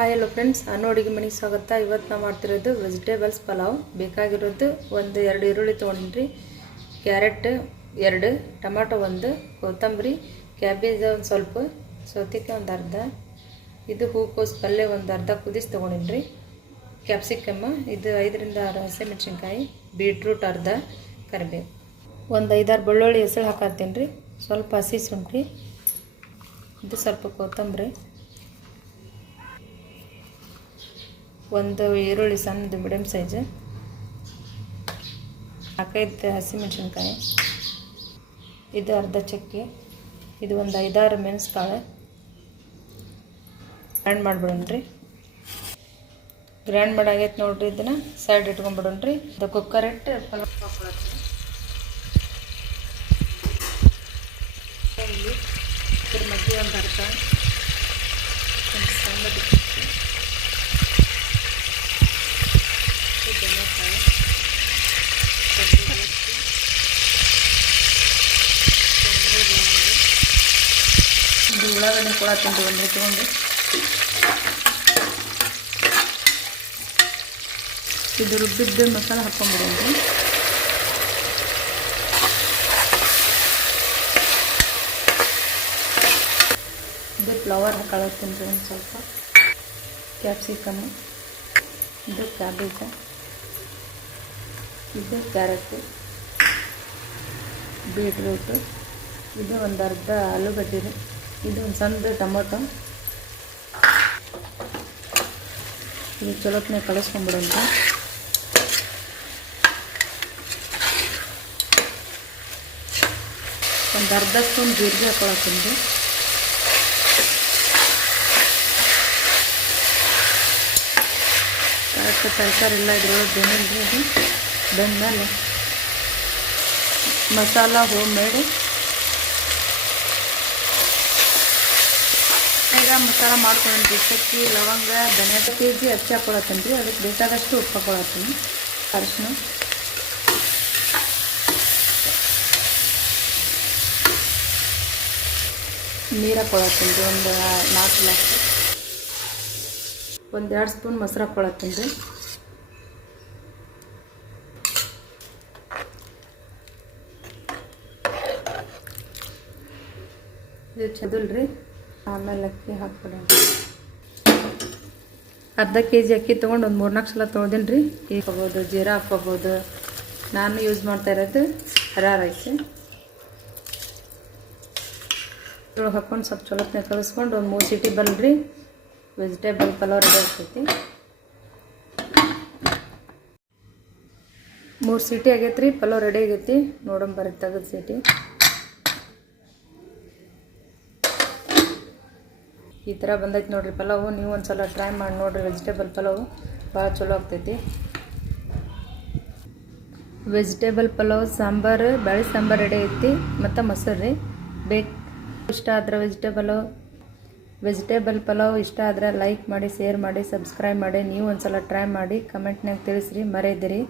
Hi hello friends, ನಾನು ಅಡುಗೆ ಮನೆಗೆ ಸ್ವಾಗತ. ಇವತ್ತು ನಾವು ಮಾಡ್ತಿರೋದು ವೆಜಿಟೇಬಲ್ಸ್ ಪಲಾವ್. ಬೇಕಾಗಿರೋದು ಒಂದು 2 ಈರುಳ್ಳಿ ತೊಗೊಂಡ್ರಿ, ಕ್ಯಾರೆಟ್ 2, ಟೊಮಾಟೊ 1, ಕೊತ್ತಂಬರಿ, ಕ್ಯಾಬೇಜ್ ಒಂದು ಸ್ವಲ್ಪ, ಸೌತೆಕಾಯಿ ಒಂದು ಅರ್ಧ, ಇದು ಹೂಕೋಸು ಪಲ್ಯ ಒಂದು ಅರ್ಧ ಕುದಿಸಿ ತೊಗೊಂಡಿನ್ರಿ, ಕ್ಯಾಪ್ಸಿಕಮ್ ಇದು 5ರಿಂದ 6 ಹಸಿಮೆಣಸಿನ್ಕಾಯಿ, ಬೀಟ್ರೂಟ್ ಅರ್ಧ, ಕರಿಬೇವು, ಒಂದು 5-6 ಬೆಳ್ಳುಳ್ಳಿ ಹೆಸರು ಹಾಕತ್ತೀನಿ ರೀ, ಸ್ವಲ್ಪ ಹಸಿ ಶುಂಠಿ, ಇದು ಸ್ವಲ್ಪ ಕೊತ್ತಂಬರಿ, ಒಂದು ಈರುಳ್ಳಿ ಸಣ್ಣದು ಮೀಡಿಯಮ್ ಸೈಜ್, 4-5 ಹಸಿಮೆಣಸಿನ್ಕಾಯಿ, ಇದು ಅರ್ಧ ಚಕ್ಕೆ, ಇದು ಒಂದು 5-6 ಮೆಣಸುಕಾಳು ಗ್ರ್ಯಾಂಡ್ ಮಾಡಿಬಿಡೋಣ್ರಿ. ಗ್ರ್ಯಾಂಡ್ ಮಾಡಾಗೈತೆ ನೋಡ್ರಿ. ಇದನ್ನು ಸೈಡ್ ಇಟ್ಕೊಂಡ್ಬಿಡೋಣ್ರಿ. ಇದು ಕುಕ್ಕರ್ ಇಟ್ಟು ಪಲಾವ್ ಹಾಕೊಳತ್ತೀನಿ. ಇದ್ರ ಮಧ್ಯೆ ಒಂದು ಅರ್ಧ ಸಣ್ಣದು ಇದು ಉಳ್ಳಾಗಡ್ಡೆ ಕೊಡತ್ತೀನಿ ಒಂದು ತೊಗೊಂಡು, ಇದು ರುಬ್ಬಿದ್ದು ಮಸಾಲೆ ಹಾಕ್ಕೊಂಡ್ಬಿಡೋದು. ಇದು ಫ್ಲವರ್ ಹಾಕೊಳತ್ತೀನಿ ರೀ, ಒಂದು ಸ್ವಲ್ಪ ಕ್ಯಾಪ್ಸಿಕಮ್, ಇದು ಕ್ಯಾಬೇಜ, ಇದು ಕ್ಯಾರೆಟ್, ಬೀಟ್ರೂಟು, ಇದು ಒಂದು ಅರ್ಧ ಆಲೂಗಡ್ಡೆ, ಇದು ಒಂದು ಸಣ್ಣ ಟೊಮೊಟೊ, ಇದು ಚಲೋತ್ನೇ ಕಳಿಸ್ಕೊಂಡ್ಬಿಡೋಣ. ಒಂದು ಅರ್ಧ ಸ್ಪೂನ್ ಜೀರಿಗೆ ಹಾಕೊಳತ್ತೀನಿ. ಕರೆಕ್ಟ್ ತರಕಾರಿ ಎಲ್ಲ ಇದ್ರೊಳಗೆ ಬೆಂದಿಲ್ರಿ. ಅದು ಬೆಂದ್ಮೇಲೆ ಮಸಾಲ ಹೋಮ್ ಮೇಡ್ ಈಗ ಮಸಾಲ ಮಾಡ್ಕೊಂಡ್ರಿ. ಚಕ್ಕಿ, ಲವಂಗ, ಧನಿಯಾ ಕೆಜಿ ಹಚ್ಚಿ ಹಾಕೊಳತ್ತೀನಿ ರೀ. ಅದಕ್ಕೆ ಬೇಕಾದಷ್ಟು ಉಪ್ಪು ಹಾಕೊಳತ್ತೀನಿ, ಅರಿಶಿನ, ನೀರು ಹಾಕೊಳತ್ತೀನಿ ರೀ, ಒಂದು 4 ಗ್ಲಾಸ್, ಒಂದು 2 ಸ್ಪೂನ್ ಮೊಸರು ಹಾಕೊಳತ್ತೀನಿ ರೀ. ಇದು ಚದಲ್ರಿ. ಆಮೇಲೆ ಅಕ್ಕಿ ಹಾಕ್ಬಿಡೋಣ. ಅರ್ಧ ಕೆಜಿ ಅಕ್ಕಿ ತೊಗೊಂಡು ಒಂದು 3-4 ಸಲ ತೊಳ್ದೀನಿ ರೀ. ಈಗ ಹಾಕ್ಕೋಬೋದು, ಜೀರಾ ಹಾಕ್ಕೋಬೋದು. ನಾನು ಯೂಸ್ ಮಾಡ್ತಾ ಇರೋದು ಹರಾ ರೈಸ್. ಇದ್ರೊಳಗೆ ಹಾಕ್ಕೊಂಡು ಸ್ವಲ್ಪ ಚಲೋತ್ನೇ ಕಲಿಸ್ಕೊಂಡು ಒಂದು 3 ಸೀಟಿ ಬಲ್ರಿ, ವೆಜಿಟೇಬಲ್ ಪಲಾವ್ ರೆಡಿ ಆಗ್ತೈತಿ. 3 ಸೀಟಿ ಆಗೈತೆ ರೀ, ಪಲಾವ್ ರೆಡಿ ಆಗೈತಿ. ನೋಡಂಬರಿ ತೆಗೆದು ಸೀಟಿ. ಈ ಥರ ಬಂದೈತೆ ನೋಡಿರಿ ಪಲಾವು. ನೀವು ಒಂದು ಸಲ ಟ್ರೈ ಮಾಡಿ ನೋಡಿರಿ. ವೆಜಿಟೇಬಲ್ ಪಲಾವು ಭಾಳ ಚಲೋ ಆಗ್ತೈತಿ. ವೆಜಿಟೇಬಲ್ ಪಲಾವ್ ಸಾಂಬಾರು, ಬೇಳೆ ಸಾಂಬಾರು ರೆಡಿ ಐತಿ, ಮತ್ತು ಮೊಸರು ರೀ. ಇಷ್ಟ ಆದ್ರೆ ವೆಜಿಟೇಬಲ್ ಪಲಾವ್ ಇಷ್ಟ ಆದರೆ ಲೈಕ್ ಮಾಡಿ, ಶೇರ್ ಮಾಡಿ, ಸಬ್ಸ್ಕ್ರೈಬ್ ಮಾಡಿ. ನೀವು ಒಂದು ಸಲ ಟ್ರೈ ಮಾಡಿ ಕಮೆಂಟ್ನಾಗ ತಿಳಿಸ್ರಿ, ಮರೆಯದಿರಿ.